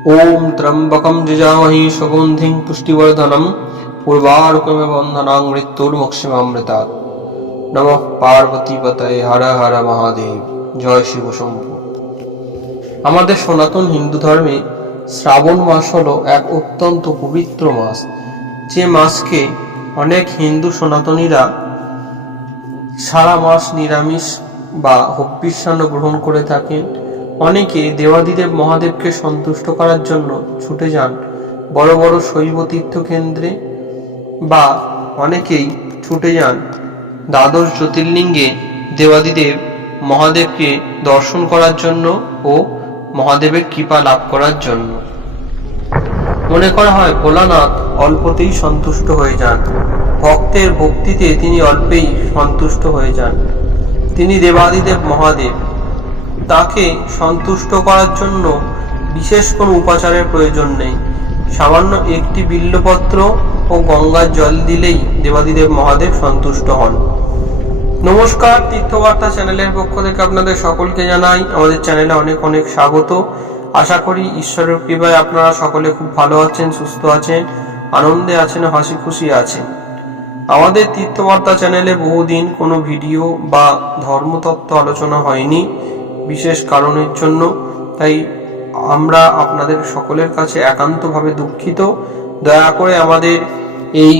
ओम त्र्यंबकं यजामहे सुगंधिं पुष्टिवर्धनम् उर्वारुकमिव बन्धनान् मृत्युर्मुक्षीमामृतात्। नमः पार्वतीपतये हर हर महादेव। জয় শিব শম্ভু। আমাদের সনাতন হিন্দু ধর্মে শ্রাবণ মাস হলো এক অত্যন্ত পবিত্র মাস, যে মাসকে অনেক হিন্দু সনাতনীরা সারা মাস নিরামিষ বা হবিষ্যান্ন গ্রহণ করে থাকেন। অনেকে দেবাদিদেব মহাদেবকে সন্তুষ্ট করার জন্য ছুটে যান বড় বড় শৈব তীর্থকেন্দ্রে, বা অনেকেই ছুটে যান দ্বাদশ জ্যোতির্লিঙ্গে দেবাদিদেব মহাদেবকে দর্শন করার জন্য ও মহাদেবের কৃপা লাভ করার জন্য। মনে করা হয় ভোলানাথ অল্পতেই সন্তুষ্ট হয়ে যান, ভক্তের ভক্তিতে তিনি অল্পেই সন্তুষ্ট হয়ে যান। তিনি দেবাদিদেব মহাদেব, তাকে সন্তুষ্ট করার জন্য বিশেষ কোনো উপাচারের প্রয়োজন নেই। সামান্য একটি বিল্লপত্র ও গঙ্গার জল দিলেই দেবাদিদেব মহাদেব সন্তুষ্ট হন। নমস্কার, তীর্থবার্তা চ্যানেলের পক্ষ থেকে আপনাদের সকলকে জানাই আমাদের চ্যানেলে অনেক অনেক স্বাগত। আশা করি ঈশ্বরের কৃপায় আপনারা সকলে খুব ভালো আছেন, সুস্থ আছেন, আনন্দে আছেন, হাসি খুশি আছেন। আমাদের তীর্থবার্তা চ্যানেলে বহুদিন কোনো ভিডিও বা ধর্মতত্ত্ব আলোচনা হয়নি বিশেষ কারণের জন্য, তাই আমরা আপনাদের সকলের কাছে একান্তভাবে দুঃখিত। দয়া করে আমাদের এই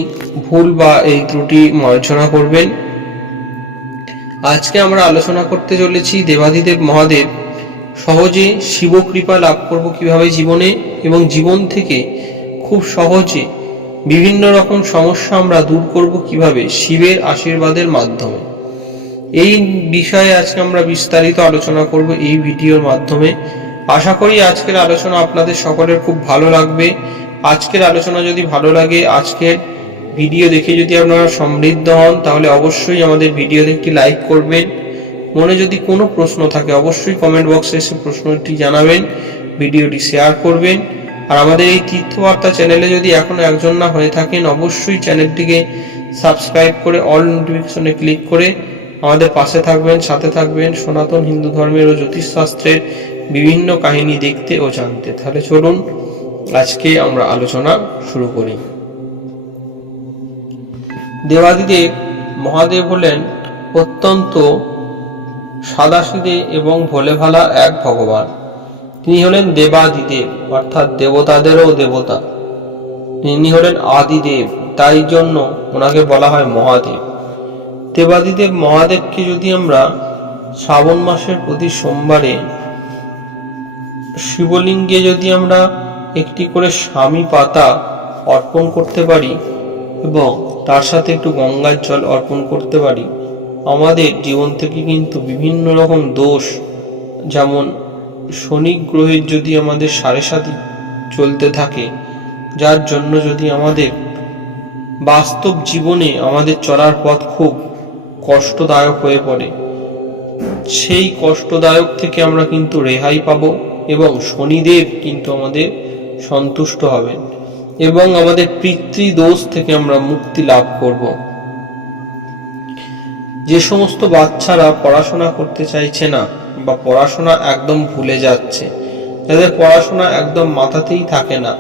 ভুল বা এই ত্রুটি মার্জনা করবেন। আজকে আমরা আলোচনা করতে চলেছি দেবাদিদেব মহাদেব সহজে শিব কৃপা লাভ করব কিভাবে জীবনে, এবং জীবন থেকে খুব সহজে বিভিন্ন রকম সমস্যা আমরা দূর করব কিভাবে শিবের আশীর্বাদের মাধ্যমে। এই বিষয়ে আজকে আমরা বিস্তারিত আলোচনা করব এই ভিডিওর মাধ্যমে। আশা করি আজকের আলোচনা আপনাদের সকলের খুব ভালো লাগবে। আজকের আলোচনা যদি ভালো লাগে, আজকের ভিডিও দেখে যদি আপনারা সমৃদ্ধ হন, তাহলে অবশ্যই আমাদের ভিডিওতে একটি লাইক করবেন। মনে যদি কোনো প্রশ্ন থাকে অবশ্যই কমেন্ট বক্সে এসে প্রশ্নটি জানাবেন, ভিডিওটি শেয়ার করবেন। আর আমাদের এই তীর্থবার্তা চ্যানেলে যদি এখনো একজন না হয়ে থাকেন, অবশ্যই চ্যানেলটিকে সাবস্ক্রাইব করে অল নোটিফিকেশনে ক্লিক করে আমাদের পাশে থাকবেন, সাথে থাকবেন সনাতন হিন্দু ধর্মের ও জ্যোতিষশাস্ত্রের বিভিন্ন কাহিনী দেখতে ও জানতে। তাহলে চলুন আজকে আমরা আলোচনা শুরু করি। দেবাদিদেব মহাদেব হলেন অত্যন্ত সাদাসিধে এবং ভোলে ভালা এক ভগবান। তিনি হলেন দেবাদিদেব, অর্থাৎ দেবতাদেরও দেবতা। তিনি হলেন আদিদেব, তাই জন্য ওনাকে বলা হয় মহাদেব। দেবাদিদেব মহাদেবকে যদি আমরা শ্রাবণ মাসের প্রতি সোমবারে শিবলিঙ্গে যদি আমরা একটি করে স্বামী পাতা অর্পণ করতে পারি এবং তার সাথে একটু গঙ্গার জল অর্পণ করতে পারি, আমাদের জীবন থেকে কিন্তু বিভিন্ন রকম দোষ, যেমন শনি গ্রহের যদি আমাদের সাড়ে সাথে চলতে থাকে, যার জন্য যদি আমাদের বাস্তব জীবনে আমাদের চলার পথ খুব কষ্টদায়ক হয়ে পড়ে, সেই কষ্টদায়ক থেকে আমরা কিন্তু রেহাই পাবো এবং শনিদেব কিন্তু আমাদের সন্তুষ্ট হবেন এবং আমাদের পিতৃদোষ থেকে আমরা মুক্তি লাভ করব। যে সমস্ত বাচ্চারা পড়াশোনা করতে চাইছে না বা পড়াশোনা একদম ভুলে যাচ্ছে, যাদের পড়াশোনা একদম মাথাতেই থাকে না,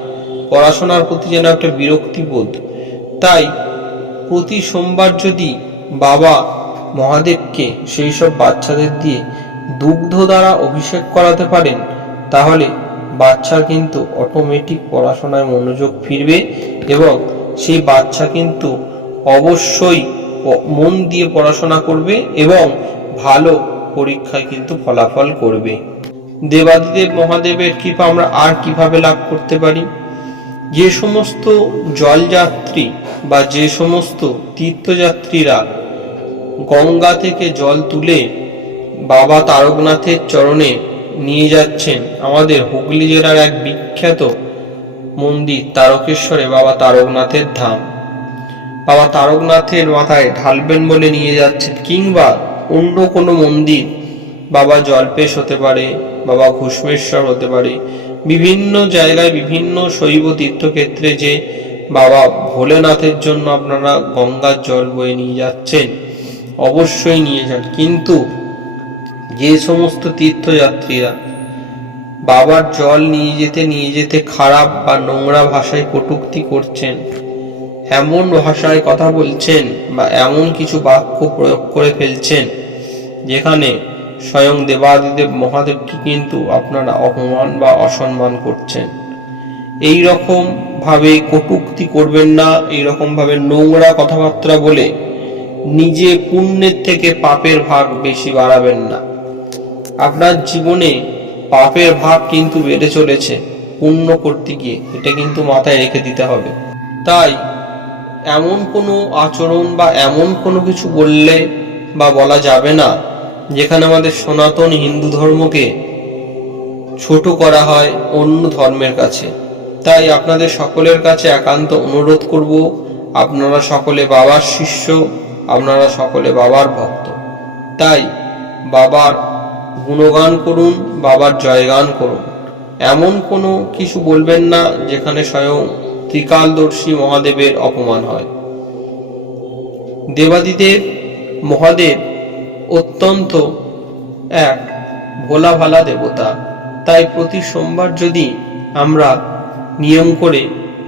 পড়াশোনার প্রতি যেন একটা বিরক্তিবোধ, তাই প্রতি সোমবার যদি বাবা মহাদেবকে সেই সব বাচ্চাদের দিয়ে দুগ্ধ দ্বারা অভিষেক করাতে পারেন, তাহলে বাচ্চার কিন্তু অটোমেটিক পড়াশোনায় মনোযোগ ফিরবে এবং সেই বাচ্চা কিন্তু অবশ্যই মন দিয়ে পড়াশোনা করবে এবং ভালো পরীক্ষায় কিন্তু ফলাফল করবে। দেবাদিদেব মহাদেবের কৃপা আমরা আর কিভাবে লাভ করতে পারি? যে সমস্ত জলযাত্রী বা যে সমস্ত তীর্থযাত্রীরা গঙ্গা থেকে জল তুলে বাবা তারকনাথের চরণে নিয়ে যাচ্ছেন, আমাদের হুগলি জেলার এক বিখ্যাত মন্দির তারকেশ্বরে বাবা তারকনাথের ধাম, বাবা তারকনাথের মাথায় ঢালবেন বলে নিয়ে যাচ্ছেন, কিংবা অন্য কোনো মন্দির, বাবা জল্পেশ হতে পারে, বাবা ঘুষ্মেশ্বর হতে পারে, বিভিন্ন জায়গায় বিভিন্ন শৈব তীর্থক্ষেত্রে যে বাবা ভোলেনাথের জন্য আপনারা গঙ্গার জল বয়ে নিয়ে যাচ্ছেন, অবশ্যই নিয়ে যান। কিন্তু যে সমস্ত তীর্থযাত্রীরা বাবার জল নিয়ে যেতে খারাপ বা নোংরা ভাষায় কটূক্তি করছেন, এমন ভাষায় কথা বলছেন বা এমন কিছু বাক্য প্রয়োগ করে ফেলছেন যেখানে স্বয়ং দেবাদিদেব মহাদেবকে কিন্তু আপনারা অপমান বা অসম্মান করছেন। এই রকম ভাবে কটূক্তি করবেন না, এই রকম ভাবে নোংরা কথাবার্তা বলে নিজে পুণ্যের থেকে পাপের ভাগ বেশি বাড়াবেন না। আপনার জীবনে পাপের ভাগ কিন্তু বেড়ে চলেছে পুণ্য করতে গিয়ে, এটা কিন্তু মাথায় রেখে দিতে হবে। তাই এমন কোনো আচরণ বা এমন কোনো কিছু বললে বা বলা যাবে না যেখানে আমাদের সনাতন হিন্দু ধর্মকে ছোট করা হয় অন্য ধর্মের কাছে। তাই আপনাদের সকলের কাছে একান্ত অনুরোধ করব, আপনারা সকলে বাবার শিষ্য, আপনারা সকলে বাবার ভক্ত, তাই বাবার গুণগান করুন, বাবার জয়গান করুন। এমন কোনো কিছু বলবেন না যেখানে স্বয়ং ত্রিকালদর্শী মহাদেবের অপমান হয়। দেবাদিদেব মহাদেব অত্যন্ত এক ভোলা ভালা দেবতা। তাই প্রতি সোমবার যদি আমরা নিয়ম করে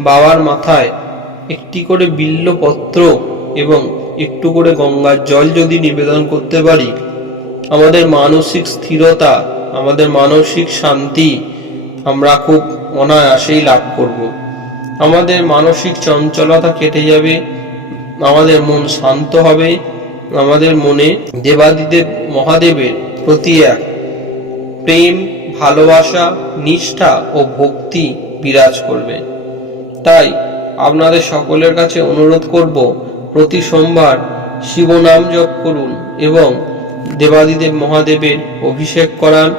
বাবার মাথায় একটি করে বিল্লপত্র এবং একটু করে গঙ্গার জল যদি নিবেদন করতে পারি, আমাদের মানসিক স্থিরতা, আমাদের মানসিক শান্তি আমরা খুব অনায়াসেই লাভ করব। আমাদের মানসিক চঞ্চলতা কেটে যাবে, আমাদের মন শান্ত হবে, আমাদের মনে দেবাদিদেব মহাদেবের প্রতি এক প্রেম, ভালোবাসা, নিষ্ঠা ও ভক্তি বিরাজ করবে। তাই আপনাদের সকলের কাছে অনুরোধ করব, প্রতি সোমবার শিব নাম জপ করুন এবং দেবাদিদেব মহাদেবের অভিষেক করান।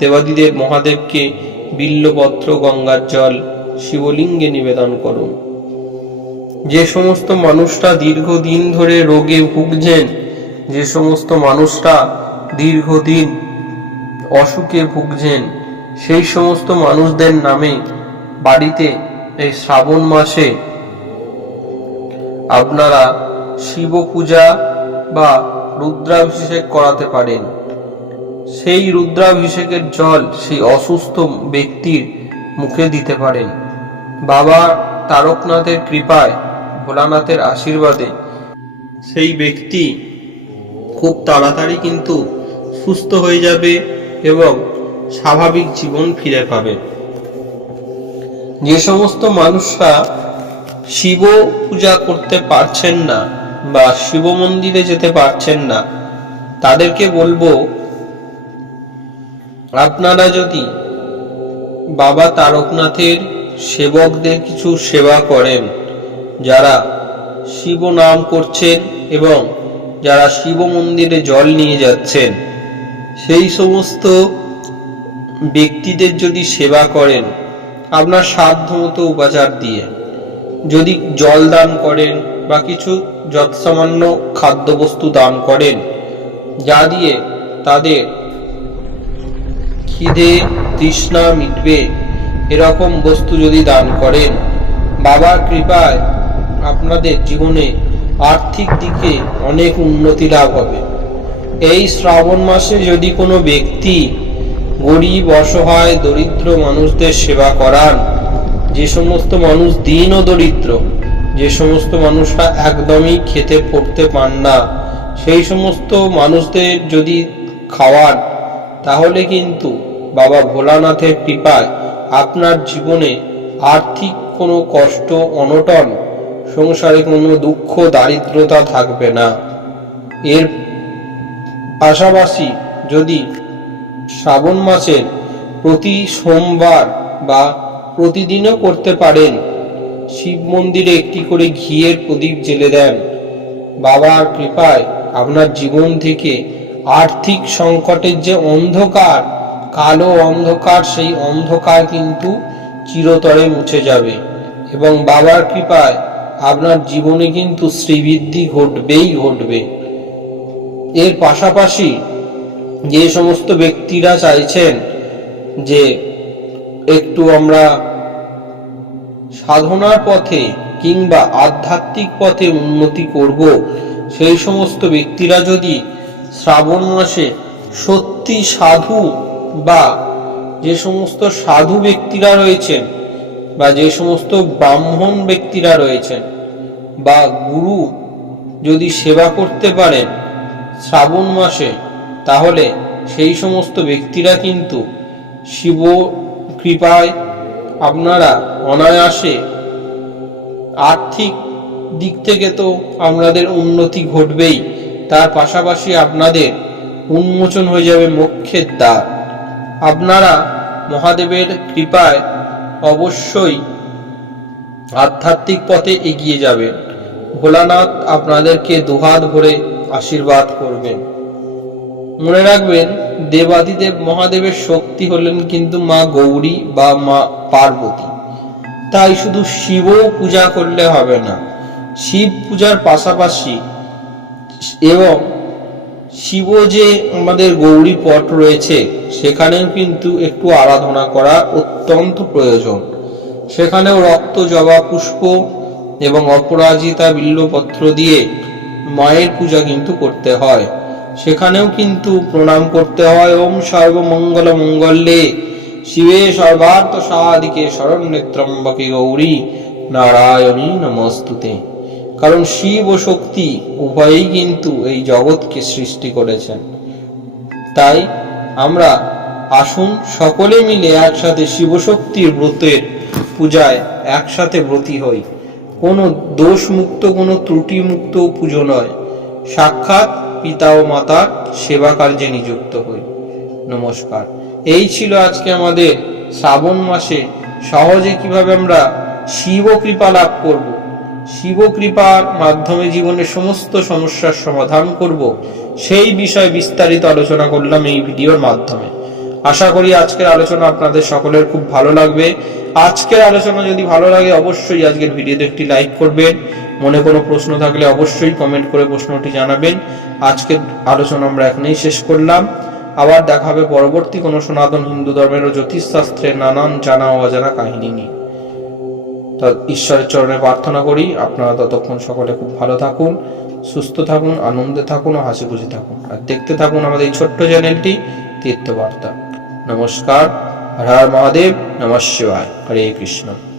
দেবাদিদেব মহাদেবকে বিল্লপত্র, গঙ্গার জল শিবলিঙ্গে নিবেদন করুন। যে সমস্ত মানুষরা দীর্ঘদিন ধরে রোগে ভুগছেন, যে সমস্ত মানুষরা দীর্ঘদিন অসুখে ভুগছেন, সেই সমস্ত মানুষদের নামে বাড়িতে এই শ্রাবণ মাসে আপনারা শিব পূজা বা রুদ্রাভিষেক করাতে পারেন। সেই রুদ্রাভিষেকের জল সেই অসুস্থ ব্যক্তির মুখে দিতে পারেন। বাবা তারকনাথের কৃপায়, ভোলানাথের আশীর্বাদে সেই ব্যক্তি খুব তাড়াতাড়ি কিন্তু সুস্থ হয়ে যাবে এবং স্বাভাবিক জীবন ফিরে পাবে। যে সমস্ত মানুষরা শিব পূজা করতে পারছেন না বা শিব মন্দিরে যেতে পারছেন না, তাদেরকে বলবো, আপনারা যদি বাবা তারকনাথের সেবকদের কিছু সেবা করেন, যারা শিব নাম করছেন এবং যারা শিব মন্দিরে জল নিয়ে যাচ্ছেন, সেই সমস্ত ব্যক্তিদের যদি সেবা করেন আপনার সাধ্যমতো উপাচার দিয়ে, যদি জল দান করেন বা কিছু যৎসামান্য খাদ্যবস্তু দান করেন, যা দিয়ে তাদের খিদে তৃষ্ণা মিটবে, এরকম বস্তু যদি দান করেন, বাবার কৃপায় আপনাদের জীবনে আর্থিক দিকে অনেক উন্নতি লাভ হবে। এই শ্রাবণ মাসে যদি কোনো ব্যক্তি গরিব, অসহায়, দরিদ্র মানুষদের সেবা করান, যে সমস্ত মানুষ দীন ও দরিদ্র, যে সমস্ত মানুষরা একদমই খেতে পড়তে পান না, সেই সমস্ত মানুষদের যদি খাওয়ান, তাহলে কিন্তু বাবা ভোলানাথের কৃপায় আপনার জীবনে আর্থিক কোনো কষ্ট, অনটন, সংসারে কোনো দুঃখ, দারিদ্রতা থাকবে না। এর পাশাপাশি যদি শ্রাবণ মাসের প্রতি সোমবার বা প্রতিদিনও করতে পারেন, শিব মন্দিরে একটি করে ঘিয়ের প্রদীপ জ্বেলে দেন, বাবার কৃপায় আপনার জীবন থেকে আর্থিক সংকটের যে অন্ধকার, কালো অন্ধকার, সেই অন্ধকার কিন্তু চিরতরে মুছে যাবে এবং বাবার কৃপায় আপনার জীবনে কিন্তু শ্রীবৃদ্ধি ঘটবেই ঘটবে। এর পাশাপাশি যে সমস্ত ব্যক্তিরা চাইছেন যে একটু আমরা সাধনার পথে কিংবা আধ্যাত্মিক পথে উন্নতি করব, সেই সমস্ত ব্যক্তিরা যদি শ্রাবণ মাসে সত্যি সাধু বা যে সমস্ত সাধু ব্যক্তিরা রয়েছেন বা যে সমস্ত ব্রাহ্মণ ব্যক্তিরা রয়েছেন বা গুরু যদি সেবা করতে পারেন শ্রাবণ মাসে, তাহলে সেই সমস্ত ব্যক্তিরা কিন্তু শিব কৃপায় আপনারা অনায়াসে আর্থিক দিক থেকে তো আপনাদের উন্নতি ঘটবেই, তার পাশাপাশি আপনাদের উন্মোচন হয়ে যাবে মোক্ষের দ্বার। আপনারা মহাদেবের কৃপায় অবশ্যই আধ্যাত্মিক পথে এগিয়ে যাবেন। ভোলানাথ আপনাদেরকে দুহাত ভরে আশীর্বাদ করবেন। মনে রাখবেন, দেবাদিদেব মহাদেবের শক্তি হলেন কিন্তু মা গৌরী বা মা পার্বতী। তাই শুধু শিব পূজা করলে হবে না, শিব পূজার পাশাপাশি এবং শিব যে আমাদের গৌরী পট রয়েছে সেখানেও কিন্তু একটু আরাধনা করা অত্যন্ত প্রয়োজন। সেখানেও রক্ত জবা পুষ্প এবং অপরাজিতা বিল্লপত্র দিয়ে মায়ের পূজা কিন্তু করতে হয়। সেখানেও কিন্তু প্রণাম করতে হয়, ওম সর্বমঙ্গল মঙ্গলে শিবে সর্বার্থ সাধিকে শরণ্যে ত্র্যম্বকে গৌরী নারায়ণী নমস্তুতে। কারণ শিব ও শক্তি উভয়েই কিন্তু এই জগৎকে সৃষ্টি করেছেন। তাই আমরা আসুন সকলে মিলে একসাথে শিবশক্তির ব্রতের পূজায় একসাথে ব্রতী হই। কোনো দোষ মুক্ত, কোনো ত্রুটি মুক্ত পুজো নয়, সাক্ষাৎ পিতা ও মাতার সেবা কার্যে নিযুক্ত হই। নমস্কার। এই ছিল আজকে আমাদের শ্রাবণ মাসে সহজে কিভাবে আমরা শিব কৃপা লাভ করব, শিব কৃপার মাধ্যমে জীবনের সমস্ত সমস্যার সমাধান করব, সেই বিষয়ে বিস্তারিত আলোচনা করলাম এই ভিডিওর মাধ্যমে। আশা করি আজকের আলোচনা আপনাদের সকলের খুব ভালো লাগবে। আজকের আলোচনা যদি ভালো লাগে অবশ্যই আজকের ভিডিওতে একটি লাইক করবেন। মনে কোনো প্রশ্ন থাকলে অবশ্যই কমেন্ট করে প্রশ্নটি জানাবেন। আজকের আলোচনা আমরা এখানেই শেষ করলাম। আবার দেখা হবে পরবর্তী কোনো সনাতন হিন্দু ধর্মের ও জ্যোতিষশাস্ত্রের নানান জানা ও অজানা কাহিনী নিয়ে। ঈশ্বরের চরণে প্রার্থনা করি আপনারা ততক্ষণ সকলে খুব ভালো থাকুন, সুস্থ থাকুন, আনন্দে থাকুন ও হাসি খুশি থাকুন। আর দেখতে থাকুন আমাদের এই ছোট্ট চ্যানেলটি তীর্থবার্তা। নমস্কার। হর হর মহাদেব। নমঃ শিবায়। হরে কৃষ্ণ।